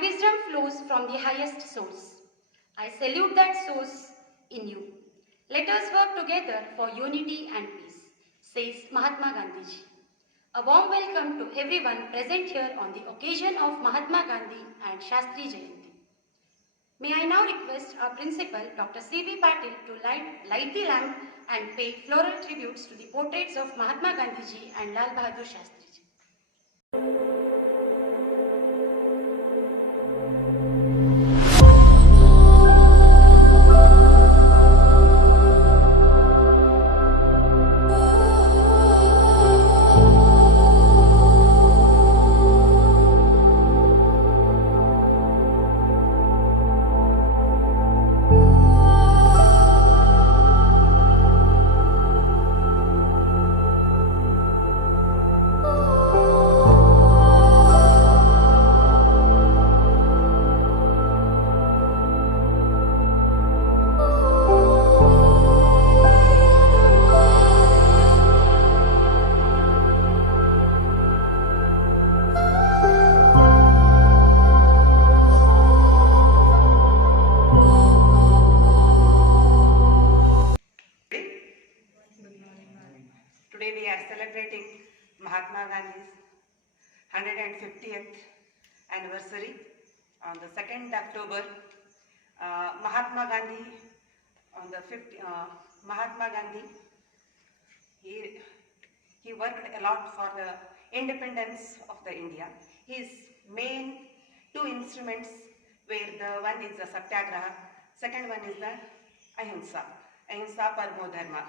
wisdom flows from the highest source. I salute that source in you. Let us work together for unity and peace, says Mahatma Gandhi. A warm welcome to everyone present here on the occasion of Mahatma Gandhi and Shastri Jayanti. May I now request our principal, Dr. C.B. Patil, to light the lamp and pay floral tributes to the portraits of Mahatma Gandhi ji and Lal Bahadur Shastri ji. Today we are celebrating Mahatma Gandhi's 150th anniversary on the 2nd October. Mahatma Gandhi he worked a lot for the independence of the India. His main two instruments were the one is the Satyagraha, second one is the Ahimsa Paramo Dharma.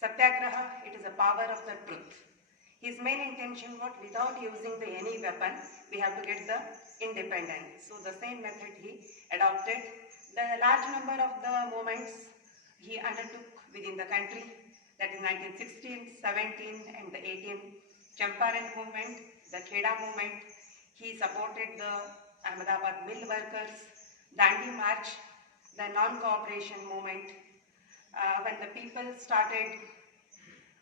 Satyagraha, it is a power of the truth. His main intention was without using any weapon, we have to get the independence. So the same method he adopted. The large number of the movements he undertook within the country, that is 1916, 17 and the 18. Champaran movement, the Kheda movement, he supported the Ahmedabad mill workers, Dandi March, the non-cooperation movement. When the people started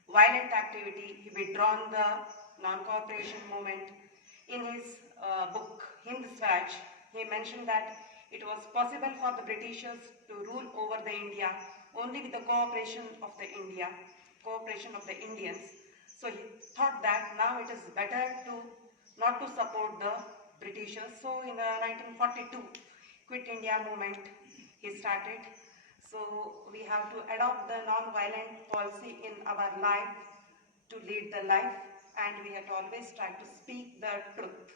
violent activity, he withdrawn the non-cooperation movement. In his book Hind Swaraj, he mentioned that it was possible for the Britishers to rule over the India only with the cooperation of the Indians. So he thought that now it is better not to support the Britishers. So in the 1942 Quit India movement he started. So we have to adopt the non-violent policy in our life to lead the life, and we have to always try to speak the truth,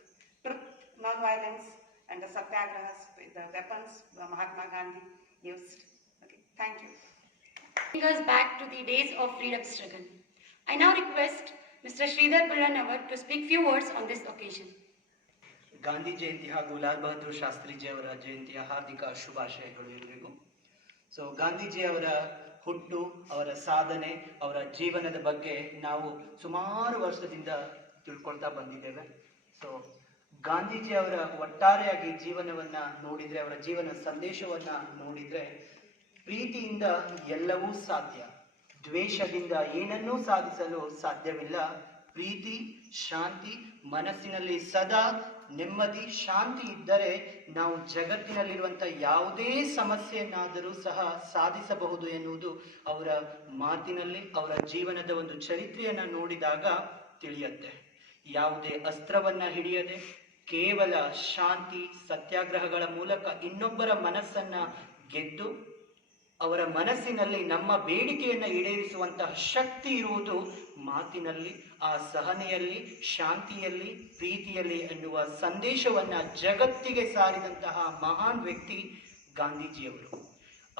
non-violence, and the satyagrahas, the weapons Mahatma Gandhi used. Okay, thank you. Bring us back to the days of freedom struggle. I now request Mr. Sridhar Bullanawar to speak few words on this occasion. Gandhi Jayanti ಹಾಗೂ ಲಾಲ್ ಬಹದ್ದೂರ್ ಶಾಸ್ತ್ರಿಜಿ ಅವರ ಜಯಂತಿಯ ಹಾರ್ದಿಕ ಶುಭಾಶಯಗಳು ಎಲ್ಲರಿಗೂ. So ಗಾಂಧೀಜಿಯವರ ಹುಟ್ಟು, ಅವರ ಸಾಧನೆ, ಅವರ ಜೀವನದ ಬಗ್ಗೆ ನಾವು ಸುಮಾರು ವರ್ಷದಿಂದ ತಿಳ್ಕೊಳ್ತಾ ಬಂದಿದ್ದೇವೆ. ಸೊ ಗಾಂಧೀಜಿ ಅವರ ಒಟ್ಟಾರೆಯಾಗಿ ಜೀವನವನ್ನ ನೋಡಿದ್ರೆ, ಅವರ ಜೀವನ ಸಂದೇಶವನ್ನ ನೋಡಿದ್ರೆ, ಪ್ರೀತಿಯಿಂದ ಎಲ್ಲವೂ ಸಾಧ್ಯ, ದ್ವೇಷದಿಂದ ಏನನ್ನೂ ಸಾಧಿಸಲು ಸಾಧ್ಯವಿಲ್ಲ. ಪ್ರೀತಿ, ಶಾಂತಿ, ಮನಸ್ಸಿನಲ್ಲಿ ಸದಾ ನೆಮ್ಮದಿ, ಶಾಂತಿ ಇದ್ದರೆ ನಾವು ಜಗತ್ತಿನಲ್ಲಿರುವಂಥ ಯಾವುದೇ ಸಮಸ್ಯೆಯನ್ನಾದರೂ ಸಹ ಸಾಧಿಸಬಹುದು ಎನ್ನುವುದು ಅವರ ಮಾತಿನಲ್ಲಿ, ಅವರ ಜೀವನದ ಒಂದು ಚರಿತ್ರೆಯನ್ನ ನೋಡಿದಾಗ ತಿಳಿಯುತ್ತೆ. ಯಾವುದೇ ಅಸ್ತ್ರವನ್ನ ಹಿಡಿಯದೆ ಕೇವಲ ಶಾಂತಿ, ಸತ್ಯಾಗ್ರಹಗಳ ಮೂಲಕ ಇನ್ನೊಬ್ಬರ ಮನಸ್ಸನ್ನ ಗೆದ್ದು ಅವರ ಮನಸ್ಸಿನಲ್ಲಿ ನಮ್ಮ ಬೇಡಿಕೆಯನ್ನು ಈಡೇರಿಸುವಂತಹ ಶಕ್ತಿ ಇರುವುದು ಮಾತಿನಲ್ಲಿ, ಆ ಸಹನೆಯಲ್ಲಿ, ಶಾಂತಿಯಲ್ಲಿ, ಪ್ರೀತಿಯಲ್ಲಿ ಎನ್ನುವ ಸಂದೇಶವನ್ನ ಜಗತ್ತಿಗೆ ಸಾರಿದಂತಹ ಮಹಾನ್ ವ್ಯಕ್ತಿ ಗಾಂಧೀಜಿಯವರು.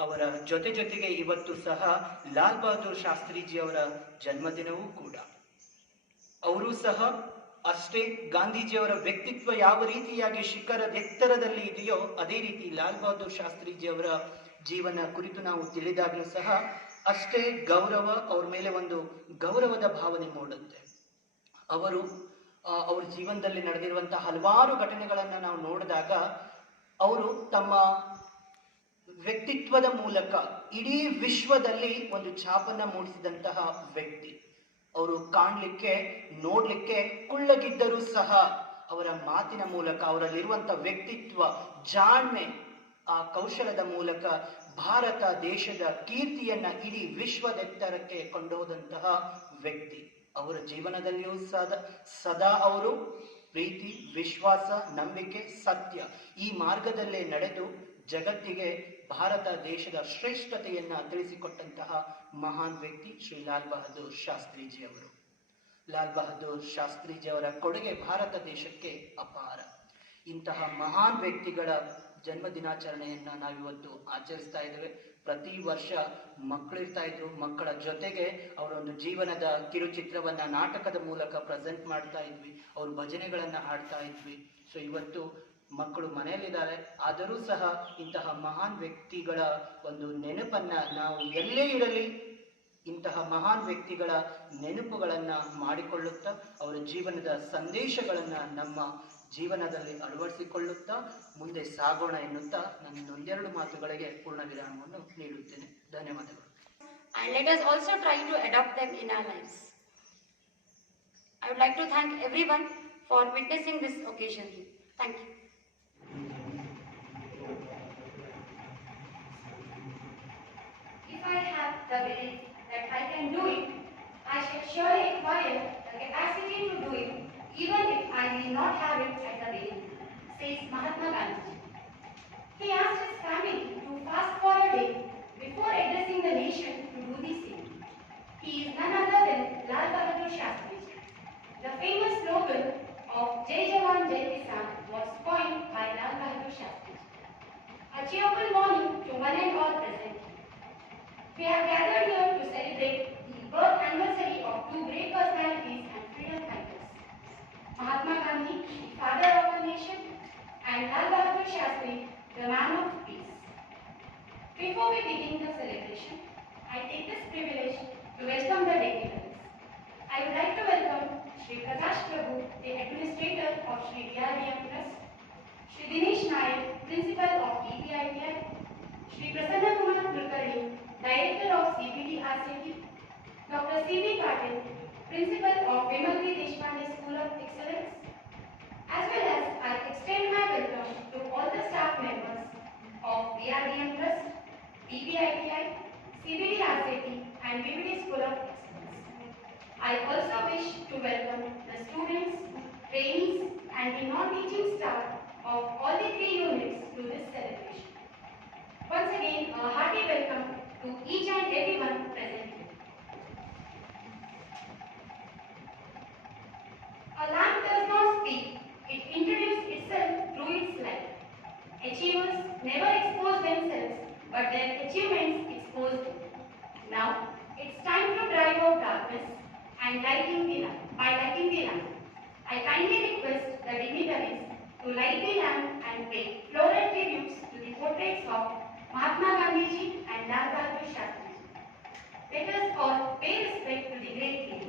ಅವರ ಜೊತೆಗೆ ಇವತ್ತು ಸಹ ಲಾಲ್ ಬಹದ್ದೂರ್ ಶಾಸ್ತ್ರಿಜಿಯವರ ಜನ್ಮದಿನವೂ ಕೂಡ. ಅವರು ಸಹ ಅಷ್ಟೇ ಗಾಂಧೀಜಿಯವರ ವ್ಯಕ್ತಿತ್ವ ಯಾವ ರೀತಿಯಾಗಿ ಶಿಖರದೆತ್ತರದಲ್ಲಿ ಇದೆಯೋ ಅದೇ ರೀತಿ ಲಾಲ್ ಬಹದ್ದೂರ್ ಶಾಸ್ತ್ರಿಜಿಯವರ ಜೀವನ ಕುರಿತು ನಾವು ತಿಳಿದಾಗಲೂ ಸಹ ಅಷ್ಟೇ ಗೌರವ, ಅವ್ರ ಮೇಲೆ ಒಂದು ಗೌರವದ ಭಾವನೆ ಮೂಡುತ್ತೆ. ಅವ್ರ ಜೀವನದಲ್ಲಿ ನಡೆದಿರುವಂತಹ ಹಲವಾರು ಘಟನೆಗಳನ್ನ ನಾವು ನೋಡಿದಾಗ ಅವರು ತಮ್ಮ ವ್ಯಕ್ತಿತ್ವದ ಮೂಲಕ ಇಡೀ ವಿಶ್ವದಲ್ಲಿ ಒಂದು ಛಾಪನ್ನ ಮೂಡಿಸಿದಂತಹ ವ್ಯಕ್ತಿ. ಅವರು ಕಾಣ್ಲಿಕ್ಕೆ, ನೋಡ್ಲಿಕ್ಕೆ ಕುಳ್ಳಗಿದ್ದರೂ ಸಹ ಅವರ ಮಾತಿನ ಮೂಲಕ, ಅವರಲ್ಲಿರುವಂಥ ವ್ಯಕ್ತಿತ್ವ, ಜಾಣ್ಮೆ, ಆ ಕೌಶಲದ ಮೂಲಕ ಭಾರತ ದೇಶದ ಕೀರ್ತಿಯನ್ನ ಇಡೀ ವಿಶ್ವದೆತ್ತರಕ್ಕೆ ಕೊಂಡೊಯ್ದಂತಹ ವ್ಯಕ್ತಿ. ಅವರ ಜೀವನದಲ್ಲಿಯೂ ಸದಾ ಅವರು ಪ್ರೀತಿ, ವಿಶ್ವಾಸ, ನಂಬಿಕೆ, ಸತ್ಯ ಈ ಮಾರ್ಗದಲ್ಲೇ ನಡೆದು ಜಗತ್ತಿಗೆ ಭಾರತ ದೇಶದ ಶ್ರೇಷ್ಠತೆಯನ್ನ ತಿಳಿಸಿಕೊಟ್ಟಂತಹ ಮಹಾನ್ ವ್ಯಕ್ತಿ ಶ್ರೀ ಲಾಲ್ ಬಹದ್ದೂರ್ ಶಾಸ್ತ್ರೀಜಿ ಅವರು. ಲಾಲ್ ಬಹದ್ದೂರ್ ಶಾಸ್ತ್ರೀಜಿ ಅವರ ಕೊಡುಗೆ ಭಾರತ ದೇಶಕ್ಕೆ ಅಪಾರ. ಇಂತಹ ಮಹಾನ್ ವ್ಯಕ್ತಿಗಳ ಜನ್ಮ ದಿನಾಚರಣೆಯನ್ನ ನಾವಿವತ್ತು ಆಚರಿಸ್ತಾ ಇದ್ದೇವೆ. ಪ್ರತಿ ವರ್ಷ ಮಕ್ಕಳಿರ್ತಾ ಇದ್ರು, ಮಕ್ಕಳ ಜೊತೆಗೆ ಅವರೊಂದು ಜೀವನದ ಕಿರುಚಿತ್ರವನ್ನ ನಾಟಕದ ಮೂಲಕ ಪ್ರೆಸೆಂಟ್ ಮಾಡ್ತಾ ಇದ್ವಿ, ಅವ್ರ ಭಜನೆಗಳನ್ನ ಹಾಡ್ತಾ ಇದ್ವಿ. ಸೊ ಇವತ್ತು ಮಕ್ಕಳು ಮನೆಯಲ್ಲಿದ್ದಾರೆ, ಆದರೂ ಸಹ ಇಂತಹ ಮಹಾನ್ ವ್ಯಕ್ತಿಗಳ ಒಂದು ನೆನಪನ್ನ ನಾವು ಎಲ್ಲೇ ಇರಲಿ ಇಂತಹ ಮಹಾನ್ ವ್ಯಕ್ತಿಗಳ ನೆನಪುಗಳನ್ನ ಮಾಡಿಕೊಳ್ಳುತ್ತಾ ಅವರ ಜೀವನದ ಸಂದೇಶಗಳನ್ನ ನಮ್ಮ ಜೀವನದಲ್ಲಿ ಅಳವಡಿಸಿಕೊಳ್ಳುತ್ತಾ ಮುಂದೆ ಸಾಗೋಣ ಎನ್ನುತ್ತಾ ನಾನು ಇನ್ನೊಂದೆರಡು ಮಾತುಗಳಿಗೆ ಪೂರ್ಣ ವಿರಾಮವನ್ನು ನೀಡುತ್ತೇನೆ. ಧನ್ಯವಾದಗಳು. And let us also try to adopt them in our lives. I would like to thank everyone for witnessing this occasion. Thank you. If I have the belief that I can do it, I shall surely acquire the capacity to do it, even if I may not have it at the beginning, says Mahatma Gandhi. He asked his family to fast for a day before addressing the nation to do the same. He is none other than Lal Bahadur Shastri. The famous slogan of Jai Jawan Jai Kisan was coined by Lal Bahadur Shastri. A cheerful morning to one and all present. We have gathered here to celebrate the birth anniversary of two great personalities and freedom fighters, Mahatma Gandhi, the father of our nation, and Lal Bahadur Shastri, the man of peace. Before we begin the celebration, I take this privilege to welcome the dignitaries. I would like to welcome Shri Prakash Prabhu, the administrator of Shri DRDM Trust, Shri Dinesh Nayak, principal of EPITI, Shri Prasanna Kumar Kulkarni, director of CBT RCT, Dr. C.B. Patil, principal of Vimalji Deshpande School of Excellence, as well as I extend my welcome to all the staff members of DRDM Trust, EPITI, CBT RCT and VVD School of Excellence. I also wish to welcome the students, trainees and the non-teaching staff of all the 3 units to this celebration. Once again, a hearty welcome to each and everyone present here. A lamp does not speak, it introduces itself through its light. Achievers never expose themselves, but their achievements expose them. Now, it's time to drive out darkness and by lighting the lamp. I kindly request the dignitaries to light the lamp and pay floral tributes to the portraits of Mahatma Gandhi ji and Lal Bahadur Shastri. Let us all pay respect to the great leaders.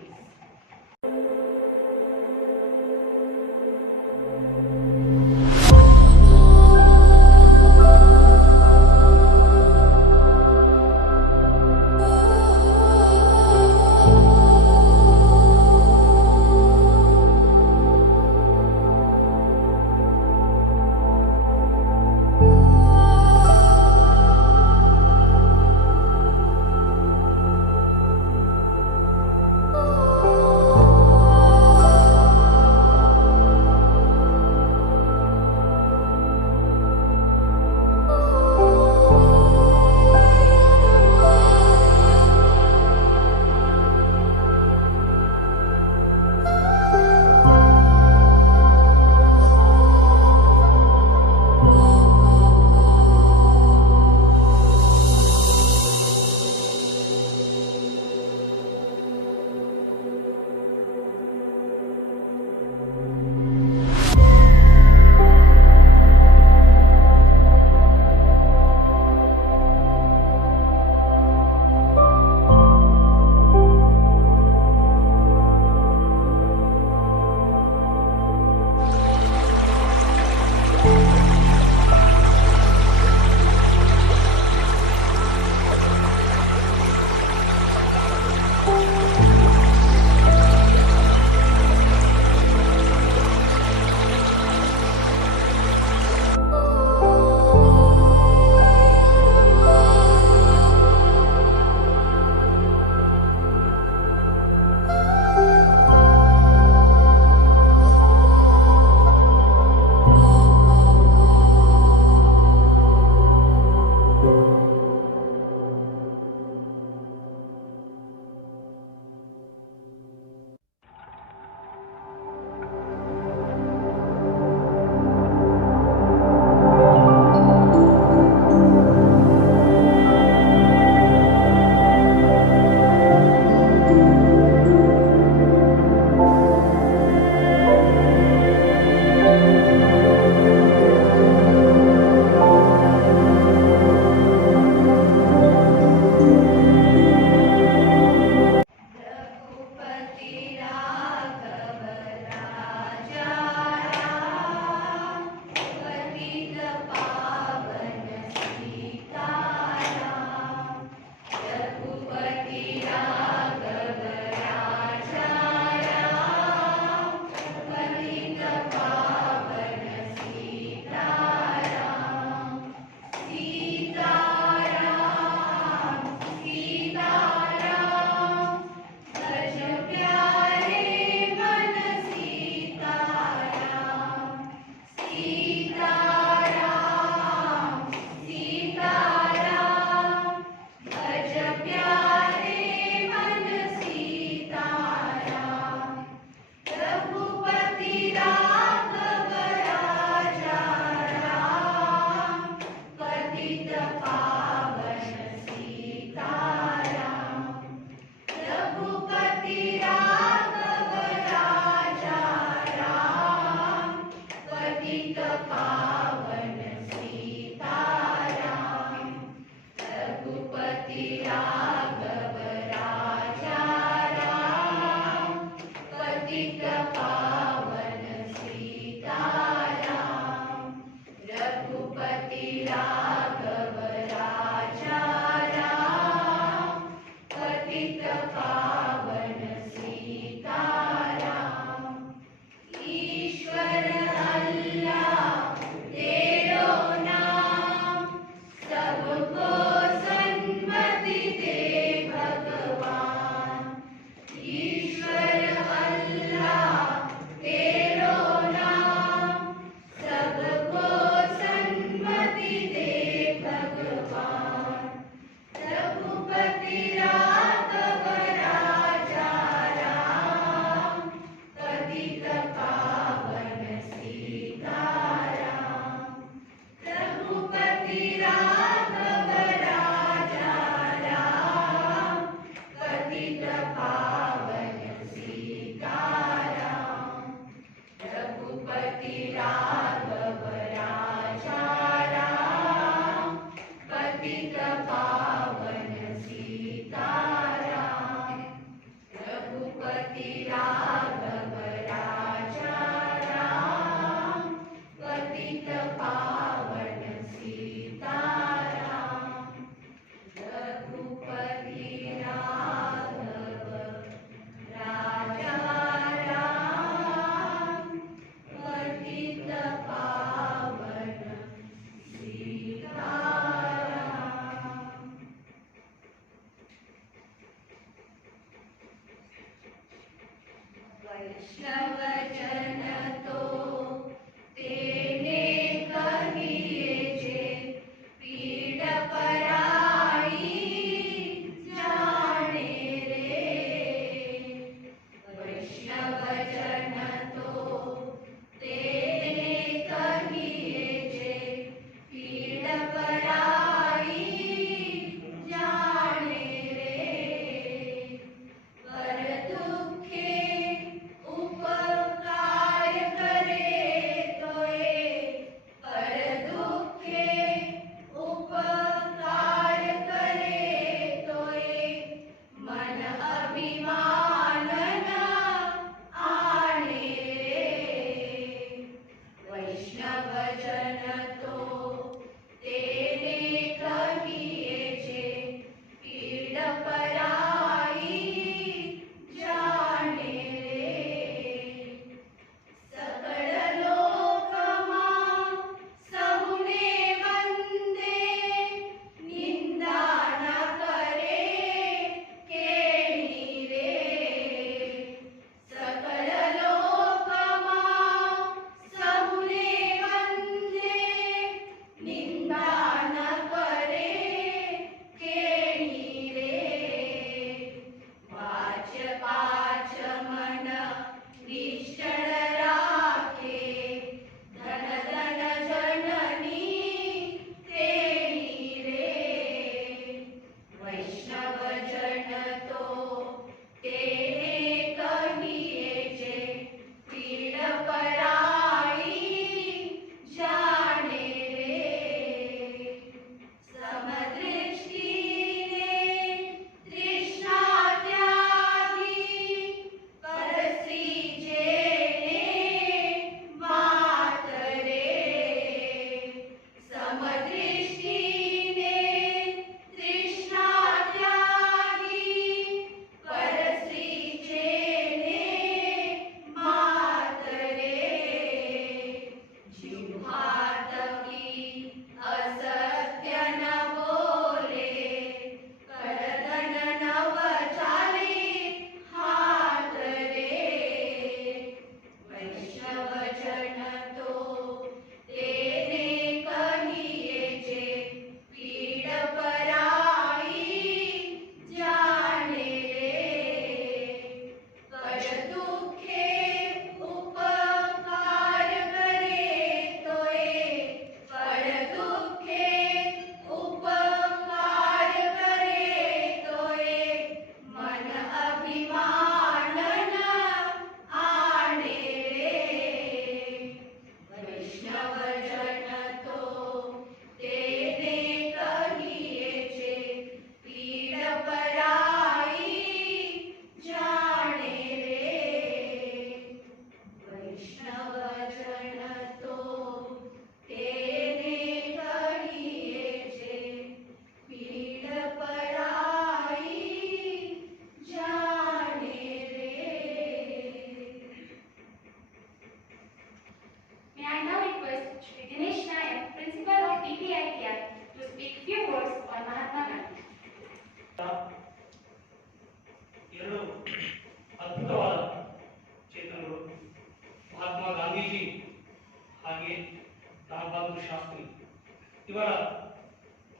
ಇವರ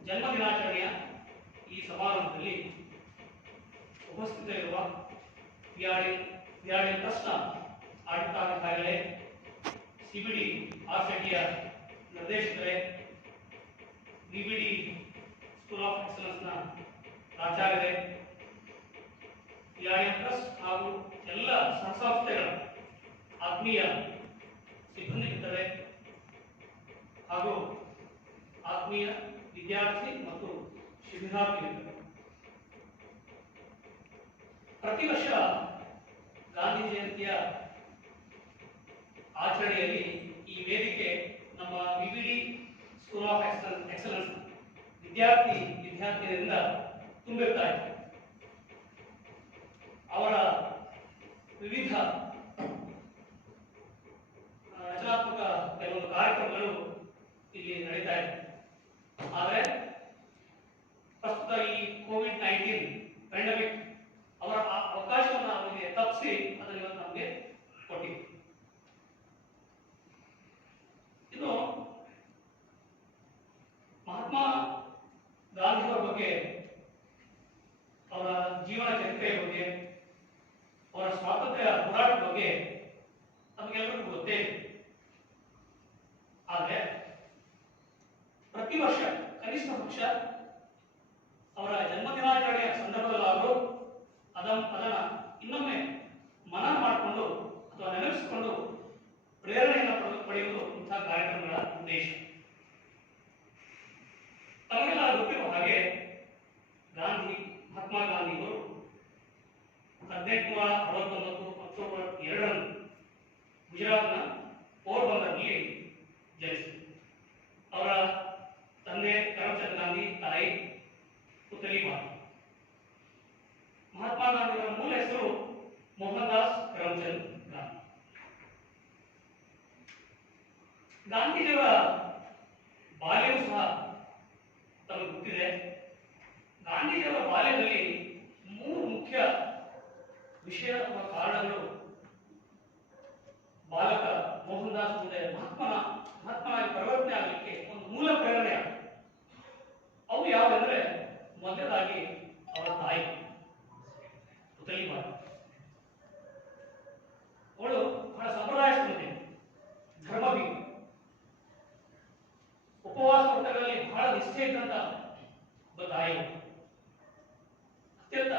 ಜನ್ಮ ದಿನಾಚರಣೆಯ ಈ ಸಮಾರಂಭದಲ್ಲಿ ಉಪಸ್ಥಿತರಿರುವ ವಿಆರ್ಡಿ ಟ್ರಸ್ಟ್ನ ಆಡಳಿತಾಧಿಕಾರಿಗಳೇ, CBD ಆರ್ಸೆಟಿಯ ನಿರ್ದೇಶಕರೇ, ವಿಬಿಡಿ school of ಎಕ್ಸಲೆನ್ಸ್ನ ಪ್ರಾಚಾರ್ಯರೇ, ವಿಆರ್ಡಿ trust ಹಾಗೂ ಎಲ್ಲ ಸಂಸ್ಥೆಗಳ ಆತ್ಮೀಯ ಸಿಬ್ಬಂದಿ ಮಿತ್ರರೇ ಹಾಗೂ ಆತ್ಮೀಯ ವಿದ್ಯಾರ್ಥಿ ಮತ್ತು ಶಿಬಿರಾರ್ಥಿ ಮಿತ್ರರೇ, ಪ್ರತಿ ವರ್ಷ ಗಾಂಧಿ ಜಯಂತಿಯ ಆಚರಣೆಯಲ್ಲಿ ಈ ವೇದಿಕೆ ನಮ್ಮ ವಿಬಿಡಿ ಸ್ಕೂಲ್ ಆಫ್ ಎಕ್ಸಲೆನ್ಸ್ ವಿದ್ಯಾರ್ಥಿನಿಯರಿಂದ ತುಂಬಿರ್ತಾ ಇದೆ. ಅವರ ವಿವಿಧ ರಚನಾತ್ಮಕ ಕೆಲವೊಂದು ಕಾರ್ಯಕ್ರಮಗಳು ಇಲ್ಲಿ ನಡೀತಾ ಇದೆ. ಆದರೆ ಪ್ರಸ್ತುತ ಈ ಕೋವಿಡ್-19 ಪ್ಯಾಂಡಮಿಕ್ ಅವರ ಅವಕಾಶವನ್ನು ಅವರಿಗೆ ತಪ್ಪಿಸಿ ಅದನ್ನು ಇವತ್ತು ನಮಗೆ ಕೊಟ್ಟಿದೆ. ಇನ್ನು ಮಹಾತ್ಮ ಗಾಂಧಿಯವರ ಬಗ್ಗೆ, ಅವರ ಜೀವನ ಚರಿತ್ರೆಯ ಬಗ್ಗೆ, ಅವರ ಸ್ವಾತಂತ್ರ್ಯ ಹೋರಾಟದ ಬಗ್ಗೆ ನಮಗೆಲ್ಲರಿಗೂ ಗೊತ್ತೇ ಇದೆ. ಆದರೆ ಪ್ರತಿ ವರ್ಷ ಕನಿಷ್ಠ ಪಕ್ಷ ಅವರ ಜನ್ಮ ದಿನಾಚರಣೆಯ ಸಂದರ್ಭದಲ್ಲಾದರೂ ಅದನ್ನ ಇನ್ನೊಮ್ಮೆ ಮನನ ಮಾಡಿಕೊಂಡು ಅಥವಾ ನೆನಪಿಸಿಕೊಂಡು ಪ್ರೇರಣೆಯನ್ನು ಪಡೆಯುವುದು ಇಂತಹ ಕಾರ್ಯಕ್ರಮಗಳ ಉದ್ದೇಶ. ತಮಗೆಲ್ಲ ಗೊತ್ತಿರುವ ಹಾಗೆ ಮಹಾತ್ಮ ಗಾಂಧಿಯವರು 1869 ಅಕ್ಟೋಬರ್ 2ರಂದು ಗುಜರಾತ್ನ ಪೋರ್ಬಂದರ್ನಲ್ಲಿ ಜನಿಸಿದರು. ಅವರ ತಂದೆ ಕರಮ್ಚಂದ್ ಗಾಂಧಿ, ತಾಯಿ ಪುತಲಿಬಾಯಿ. ಮಹಾತ್ಮ ಗಾಂಧಿಯವರ ಮೂಲ ಹೆಸರು ಮೋಹನ್ ದಾಸ್ ಕರಮ್ಚಂದ್ ಗಾಂಧಿ. ಗಾಂಧೀಜಿಯವರ ಬಾಲ್ಯವೂ ಸಹ ತಮಗೆ ಗೊತ್ತಿದೆ. ಗಾಂಧೀಜಿಯವರ ಬಾಲ್ಯದಲ್ಲಿ 3 ಮುಖ್ಯ ವಿಷಯ ಅಥವಾ ಕಾರಣಗಳು ಬಾಲಕ ಮೋಹನ್ ದಾಸ್ ಮುಂದೆ ಮಹಾತ್ಮನಾಗಿ ಪರಿವರ್ತನೆ ಆಗಲಿಕ್ಕೆ ಒಂದು ಮೂಲ ಪ್ರೇರಣೆ. ಅವು ಯಾವೆಂದ್ರೆ, ಮೊದಲದಾಗಿ ಅವರ ತಾಯಿ ಪುತಲಿಬಾಯಿ. ಅವಳು ಬಹಳ ಸಂಪ್ರದಾಯ ಸ್ಮೃತಿ, ಧರ್ಮಭೀ, ಉಪವಾಸ ವ್ರತಗಳಲ್ಲಿ ಬಹಳ ನಿಷ್ಠೆ ಇದ್ದಂತ ಒಬ್ಬ ತಾಯಿ. ಅತ್ಯಂತ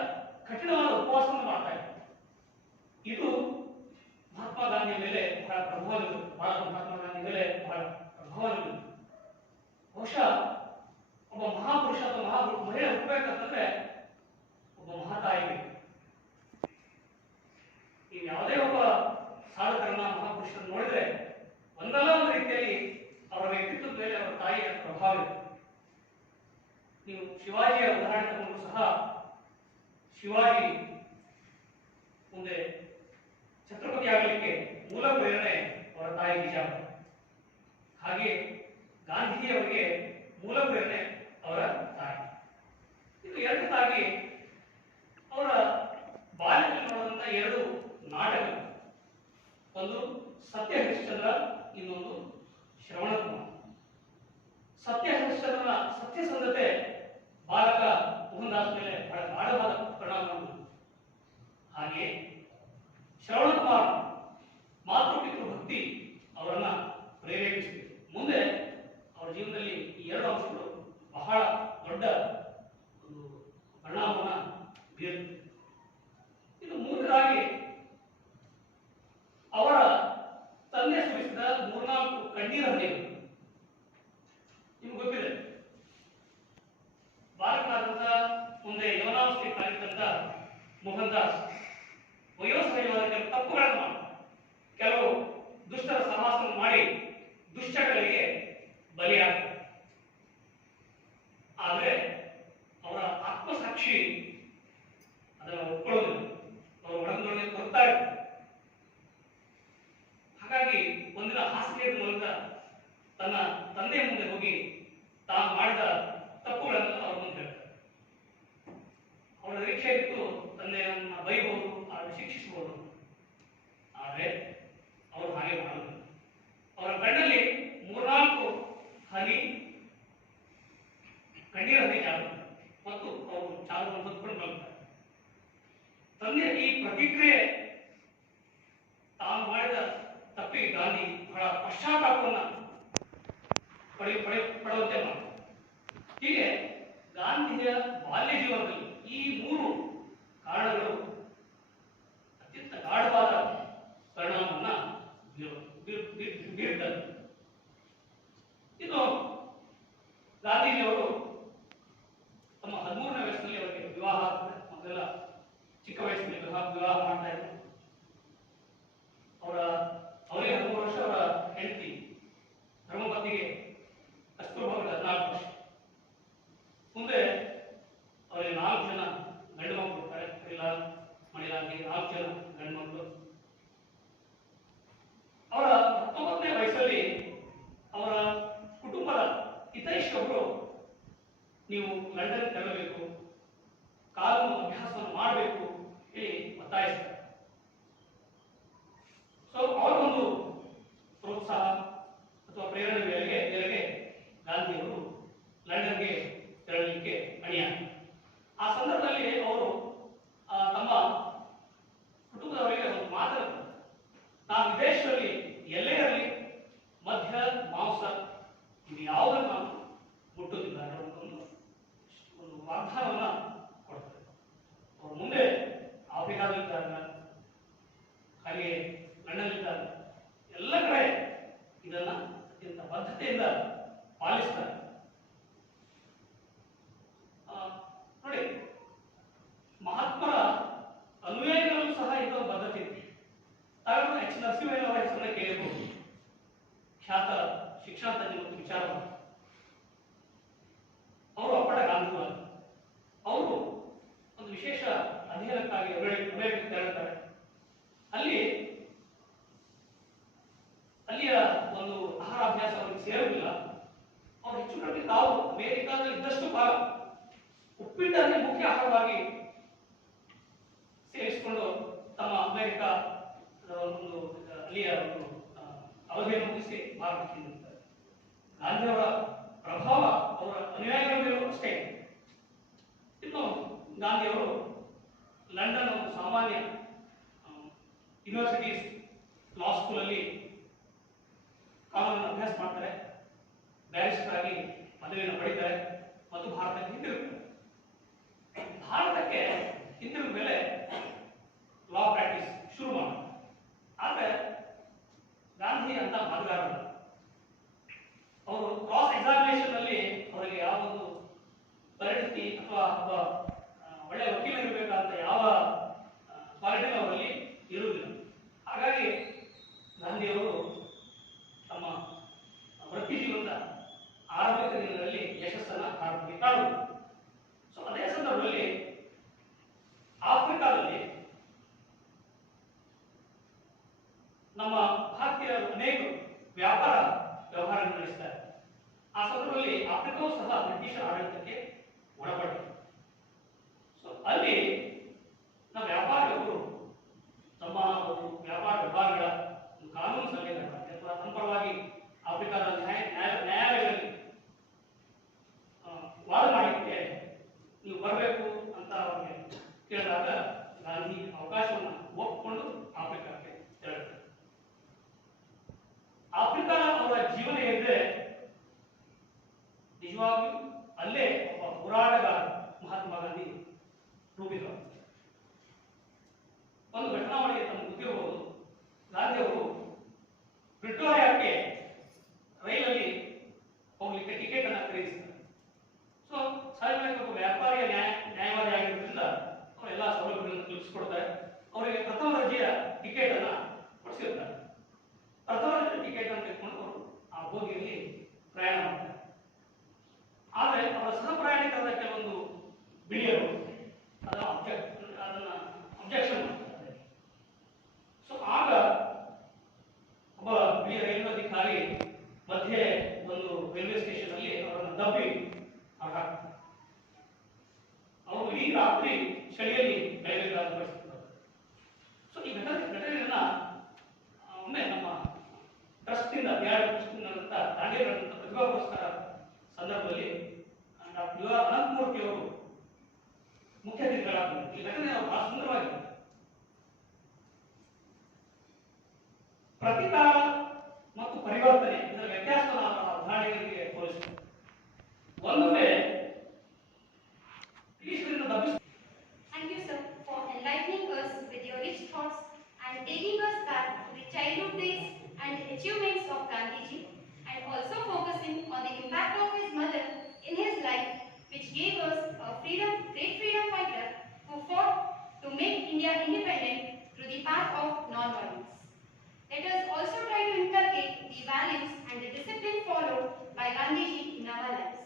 ಕಠಿಣವಾದ ಉಪವಾಸವನ್ನು ಮಾಡ್ತಾ ಇದ್ದಾರೆ. ಇದು ಮಹಾತ್ಮ ಗಾಂಧಿಯ ಮೇಲೆ ಬಹಳ ಪ್ರಭಾವ ಬೀರಿತು. ಮಹಾತ್ಮ ಗಾಂಧಿ ಮೇಲೆ ಬಹಳ ಪ್ರಭಾವ ಬೀರಿತು. ಬಹುಶಃ ಒಬ್ಬ ಮಹಾಪುರುಷ ಅಥವಾ ಮಹಿಳೆ ಹುಟ್ಟಬೇಕಂತಂದ್ರೆ ಒಬ್ಬ ಮಹಾತಾಯಿ ಬೇಕು. ನೀವು ಯಾವುದೇ ಒಬ್ಬ ಸಾಧಕರನ್ನ, ಮಹಾಪುರುಷರನ್ನು ನೋಡಿದ್ರೆ ಒಂದಲ್ಲ ಒಂದು ರೀತಿಯಲ್ಲಿ ಅವರ ವ್ಯಕ್ತಿತ್ವದ ಮೇಲೆ ಅವರ ತಾಯಿಯ ಪ್ರಭಾವ ಇದೆ. ನೀವು ಶಿವಾಜಿಯ ಉದಾಹರಣೆ ತಗೊಂಡು ಸಹ, ಶಿವಾಜಿ ಮುಂದೆ ಛತ್ರಪತಿ ಆಗಲಿಕ್ಕೆ ಮೂಲ ಪ್ರೇರಣೆ ಅವರ ತಾಯಿ ಜಿಜಾಬಾಯಿ. ಹಾಗೆ ಗಾಂಧೀಜಿಯವರಿಗೆ ಮೂಲ ಪ್ರೇರಣೆ ಅವರ ತಾಯಿ. ಇದು ಎರಡನೇದಾಗಿ ಅವರ ಬಾಲ್ಯದಲ್ಲಿ ನೋಡುವಂತ 2 ನಾಟಕಗಳು, ಒಂದು ಸತ್ಯ ಹರಿಶ್ಚಂದ್ರ, ಇನ್ನೊಂದು ಶ್ರವಣ ಕುಮಾರ್. ಸತ್ಯ ಹರಿಶ್ಚಂದ್ರನ ಸತ್ಯಸಂಧತೆ ಬಾಲಕ ಮೋಹನ್ ದಾಸ್ ಮೇಲೆ ಬಹಳ ಗಾಢವಾದ ಪರಿಣಾಮ ಬೀರಿತು. ಹಾಗೆ ಶ್ರವಣ ಕುಮಾರ್ ಮಾತೃಪಿತೃ ಭಕ್ತಿ ಅವರನ್ನ ಪ್ರೇರೇಪಿಸಿತು. ಮುಂದೆ ಅವರ ಜೀವನದಲ್ಲಿ ಈ 2 ಅಂಶಗಳು ಬಹಳ ದೊಡ್ಡ ಒಂದು ಪರಿಣಾಮವನ್ನು ಬೀರಿತು. ಇದು ಮೂರನೇದಾಗಿ ಅವರ ತಂದೆ ಸುರಿಸಿದ 3-4 ಕಣ್ಣೀರ ಹನಿಗಳು. ನಿಮ್ಗೆ ಗೊತ್ತಿದೆ, ಬಾಲಕನಾದಂತ ಮುಂದೆ ಯವನಾವಸ್ಥೆ ಕಾಲಿದ್ದಂತ ಮೋಹನ್ ದಾಸ್ ವಯೋಸಹಜವಾದ ಕೆಲವು ತಪ್ಪುಗಳನ್ನು ಮಾಡಿ, ಕೆಲವು ದುಷ್ಟರ ಸಹವಾಸ ಮಾಡಿ ದುಶ್ಚಟಗಳಿಗೆ ಬಲಿಯಾಗ್ತಾರೆ. ಆದರೆ ಕಣ್ಣೀರನ್ನೇ ಚಾಲು ಮತ್ತು ಅವರು ಚಾಲವನ್ನು ಹೊತ್ಕೊಂಡು ಬರುತ್ತಾರೆ. ತಂದೆಯ ಈ ಪ್ರತಿಕ್ರಿಯೆ ತಾನು ಮಾಡಿದ ತಪ್ಪಿಗೆ ಗಾಂಧಿ ಬಹಳ ಪಶ್ಚಾತ್ತಾಪವನ್ನು ಪಡುವಂತೆ ಮಾಡಿದ. ಹೀಗೆ ಗಾಂಧಿಯ ಬಾಲ್ಯ ಜೀವನದಲ್ಲಿ ಈ 3 ಕಾರಣಗಳು ಅತ್ಯಂತ ಗಾಢವಾದ ಪರಿಣಾಮವನ್ನು ಬೀರುತ್ತವೆ. ಇದು ಗಾಂಧೀಜಿಯವರು ತಮ್ಮ 13ನೇ ವಯಸ್ಸಿನಲ್ಲಿ ಅವರಿಗೆ ವಿವಾಹ ಆಗ್ತದೆ. ಮೊದಲೆಲ್ಲ ಚಿಕ್ಕ ವಯಸ್ಸಿನಲ್ಲಿ ವಿವಾಹ ಮಾಡ್ತಾ ಇದ್ರು. ಅವರಿಗೆ 13 ವರ್ಷ, ಅವರ ಹೆಂಡತಿ ಧರ್ಮಪತ್ನಿಗೆ ಕಸ್ತೂರ್ಬಾ 14 ವರ್ಷ. ಮುಂದೆ ಅವರಿಗೆ 4 ಜನ ಗಂಡು ಮಕ್ಕಳು ಇರ್ತಾರೆ. ಹರಿಲಾಲ್, ಮಣಿಲಾಲ್, 4 ಜನ ಗಂಡು ಮಕ್ಕಳು. ಅವರ 19ನೇ ವಯಸ್ಸಲ್ಲಿ ಅವರ ಕುಟುಂಬದ ಹಿತೈಷಿಯೊಬ್ಬರು ನೀವು ಲಂಡನ್ ತೆರಳಬೇಕು, ಕಾನೂನು ಅಭ್ಯಾಸವನ್ನು ಮಾಡಬೇಕು ಹೇಳಿ ಒತ್ತಾಯಿಸ್ತಾರೆ. ಸೊ ಅವರ ಒಂದು ಪ್ರೋತ್ಸಾಹ ಅಥವಾ ಪ್ರೇರಣೆ ಮೇರೆಗೆ ಗಾಂಧಿಯವರು ಲಂಡನ್ಗೆ ತೆರಳಲಿಕ್ಕೆ ಅಣಿಯಾದರು. ಆ ಸಂದರ್ಭದಲ್ಲಿ ಅವರು ತಮ್ಮ ಕುಟುಂಬದವರಿಗೆ ಒಂದು ಮಾತನ್ನು, ನಾನು ವಿದೇಶದಲ್ಲಿ ಎಲ್ಲೇ ಇರಲಿ ಮದ್ಯ ಮಾಂಸ ಇದು ಯಾವುದನ್ನು ನಾನು ಮುಟ್ಟುವುದಿಲ್ಲ ಅನ್ನುವಂಥ ಒಂದು ವಾಗ್ದಾನವನ್ನು ಕೊಡ್ತಾರೆ. ಅವರು ಮುಂದೆ ಆಫ್ರಿಕಾದಲ್ಲಿದ್ದಾಗ, ಹಾಗೆ ಲಂಡನ್ನಲ್ಲಿದ್ದಾಗ ಎಲ್ಲ ಕಡೆ ಇದನ್ನ ಅತ್ಯಂತ ಬದ್ಧತೆಯಿಂದ ಪಾಲಿಸ್ತಾರೆ. ನೋಡಿ, ಮಹಾತ್ಮರ ಅನುಯಾಯಿಗಳಲ್ಲೂ ಸಹ ಇದೊಂದು ಬದ್ಧತೆ ಇದೆ. ತಾವು ಎಚ್ ನರಸಿಂಹಯ್ಯನವರ ಹೆಸರನ್ನ ಕೇಳಿರಬಹುದು. ಖ್ಯಾತ ಶಿಕ್ಷಣ ತಜ್ಞ ಮತ್ತು ವಿಚಾರವಾದಿ. ಅವರು ಅಪ್ಪಟ ಗಾಂಧಿವಾದ. ಅವರು ಒಂದು ವಿಶೇಷ ಅಧ್ಯಯನಕ್ಕಾಗಿ ಅಮೆರಿಕಕ್ಕೆ ತೆರಳುತ್ತಾರೆ. ಅಲ್ಲಿಯ ಒಂದು ಆಹಾರಾಭ್ಯಾಸ ಅವರಿಗೆ ಸೇರುವುದಿಲ್ಲ. ಅವರು ಹೆಚ್ಚು ಕಡಿಮೆ ತಾವು ಅಮೆರಿಕಾದಲ್ಲಿ ಇದ್ದಷ್ಟು ಕಾಲ ಉಪ್ಪಿಟ್ಟನ್ನೇ ಮುಖ್ಯ ಆಹಾರವಾಗಿ ಸೇರಿಸಿಕೊಂಡು ತಮ್ಮ ಅಮೆರಿಕ ಒಂದು ಅಲ್ಲಿಯ ಒಂದು ಅವಧಿಯನ್ನು ಮುಗಿಸಿ ಭಾರತಕ್ಕೆ ಹಿಂದಿರುತ್ತಾರೆ. ಗಾಂಧಿಯವರ ಪ್ರಭಾವ ಅವರ ಅನುಯಾಯಿಗಳ ಮೇಲೂ ಅಷ್ಟೇ. ಇನ್ನು ಗಾಂಧಿಯವರು ಲಂಡನ್ ಒಂದು ಸಾಮಾನ್ಯ ಯೂನಿವರ್ಸಿಟೀಸ್ ಲಾ ಸ್ಕೂಲಲ್ಲಿ ಕಾನೂನನ್ನು ಅಭ್ಯಾಸ ಮಾಡ್ತಾರೆ. ಬ್ಯಾರಿಸ್ಟರ್ ಆಗಿ ಪದವಿಯನ್ನು ಪಡಿತಾರೆ ಮತ್ತು ಭಾರತಕ್ಕೆ ಹಿಂದಿರುತ್ತಾರೆ. ಭಾರತಕ್ಕೆ ಹಿಂದಿರುಗಿದ ಮೇಲೆ ಲಾ ಪ್ರಾಕ್ಟೀಸ್ ಶುರು ಮಾಡ್ತಾರೆ. ಆದರೆ ಗಾಂಧಿ ಅಂತ ಮಾತುಗಾರರು ಅವರು ಕ್ರಾಸ್ ಎಕ್ಸಾಮಿನೇಷನ್ ಅಲ್ಲಿ ಅವರಿಗೆ ಯಾವ ಒಂದು ಪರಿಣಿತಿ ಅಥವಾ ಒಬ್ಬ ಒಳ್ಳೆಯ ವಕೀಲ ಇರಬೇಕಂತ ಯಾವ ಕ್ವಾಲಿಟಿನೂ ಅವರಲ್ಲಿ ಇರುವುದಿಲ್ಲ. ಹಾಗಾಗಿ ಗಾಂಧಿಯವರು ತಮ್ಮ ವೃತ್ತಿ ಜೀವನದ ಆರಂಭಿಕ ದಿನಗಳಲ್ಲಿ ಯಶಸ್ಸನ್ನು ಕಾಣುವುದು. ಸೊ ಅದೇ ಸಂದರ್ಭದಲ್ಲಿ ಆಫ್ರಿಕಾದಲ್ಲಿ ನಮ್ಮ ಭಾರತೀಯರು ಅನೇಕ ವ್ಯಾಪಾರ ವ್ಯವಹಾರಗಳು ನಡೆಸ್ತಾರೆ. ಆ ಸಂದರ್ಭದಲ್ಲಿ ಆಫ್ರಿಕಾವು ಸಹ ಬ್ರಿಟಿಷರ ಆಡಳಿತಕ್ಕೆ ಒಳಪಟ್ಟಿದೆ. ಸೊ ಅಲ್ಲಿ ನಮ್ಮ ವ್ಯಾಪಾರಿಗಳು ತಮ್ಮ ಒಂದು ವ್ಯಾಪಾರ ವ್ಯವಹಾರಗಳ ಕಾನೂನು ಸಲಹೆಗಳನ್ನು ಅಥವಾ ತಮ್ಮ ಪರವಾಗಿ ಆಫ್ರಿಕಾದ ನ್ಯಾಯಾಲಯಗಳಲ್ಲಿ ವಾದ ಮಾಡಲಿಕ್ಕೆ ನೀವು ಬರಬೇಕು ಅಂತ ಅವರಿಗೆ ಕೇಳಿದಾಗ ಗಾಂಧಿ ಅವಕಾಶವನ್ನು ಒಪ್ಪಿಕೊಂಡು ಆಫ್ರಿಕಾಕ್ಕೆ ತೆರಳುತ್ತಾರೆ. ಆಫ್ರಿಕಾ ಅವರ ಜೀವನ ಏನಿದೆ ನಿಜವಾಗಿಯೂ ಅಲ್ಲೇ ಒಬ್ಬ ಹೋರಾಟಗಾರ ಮಹಾತ್ಮ ಗಾಂಧಿ ರೂಪಿತರು. ಒಂದು ಘಟನಾವಳಿಗೆ ತಮಗೆ ಗೊತ್ತಿರಬಹುದು. ಗಾಂಧಿಯವರು ಪ್ರಿಟೋರಿಯಾಕ್ಕೆ ರೈಲಲ್ಲಿ ಹೋಗ್ಲಿಕ್ಕೆ ಟಿಕೆಟ್ ಅನ್ನು ಖರೀದಿಸ್ತಾರೆ. ಸೊ ಸಹಜವಾಗಿ ಒಬ್ಬ ವ್ಯಾಪಾರಿಯ ನ್ಯಾಯವಾದಿ ಆಗಿರೋದ್ರಿಂದ ಅವರೆಲ್ಲ ಸೌಲಭ್ಯಗಳನ್ನು ಕಲ್ಪಿಸಿಕೊಡ್ತಾರೆ. ಅವರಿಗೆ ಪ್ರಥಮ ದರ್ಜೆಯ ಟಿಕೆಟ್ ಅನ್ನ ಕೊಡಿಸಿರ್ತಾರೆ. ಪ್ರಥಮ ದರ್ಜೆಯ ಟಿಕೆಟ್ ಅನ್ನು ತೆಗೆದುಕೊಂಡು ಅವರು ಆ ಬೋಗಿಯಲ್ಲಿ ಪ್ರಯಾಣ ಮಾಡ್ತಾರೆ. ಆದರೆ ಅವರ ಸಹ ಪ್ರಯಾಣಿಕರಾದ ಕೆಲವೊಂದು ಬಿಳಿಯರು ಅದನ್ನು ಅಬ್ಜೆಕ್ಷನ್ ಮಾಡ್ತಾರೆ. ಸೊ ಆಗ ಒಬ್ಬ ಬಿಳಿಯ ರೈಲ್ವೆ ಅಧಿಕಾರಿ ಮಧ್ಯೆ ಒಂದು ರೈಲ್ವೆ ಸ್ಟೇಷನ್ ಅಲ್ಲಿ ಅವರನ್ನು ದಬ್ಬಿ ಹಾಕ್ತಾರೆ. ಅವರು ಇಡೀ ರಾತ್ರಿ ಚಳಿಯಲ್ಲಿ ರೈಲ್ವೆಗಳನ್ನು ಬಳಸುತ್ತಾರೆ. ಸೊ ಈ ಘಟನೆಯನ್ನ ಒಮ್ಮೆ ನಮ್ಮ ಟ್ರಸ್ಟ್ನಿಂದ ದಾಂಡೇಲಿ ಪ್ರತಿಭಾ ಪುರಸ್ಕಾರ ಸಂದರ್ಭದಲ್ಲಿ ಡಾಕ್ಟರ್ ಘಟನೆ ಬಹಳ ಸುಂದರವಾಗಿದೆ. ಪ್ರತಿಕಾರ ಮತ್ತು ಪರಿವರ್ತನೆ ಇದರ ವ್ಯತ್ಯಾಸವನ್ನು ನಾವು ಉದಾಹರಣೆಗಳಿಗೆ ತೋರಿಸ್ತೇವೆ. ಒಂದು ವೇಳೆ ಈಶ್ವರನ ದಬ್ಬಿಸ Thank you, sir, for enlightening us with your rich thoughts and taking us back to the childhood days and the achievements of Gandhiji, and also focusing on the impact of his mother in his life, which gave us a great freedom fighter who fought to make India independent through the path of non-violence. Let us also try to inculcate the values and the discipline followed by Gandhiji in our lives.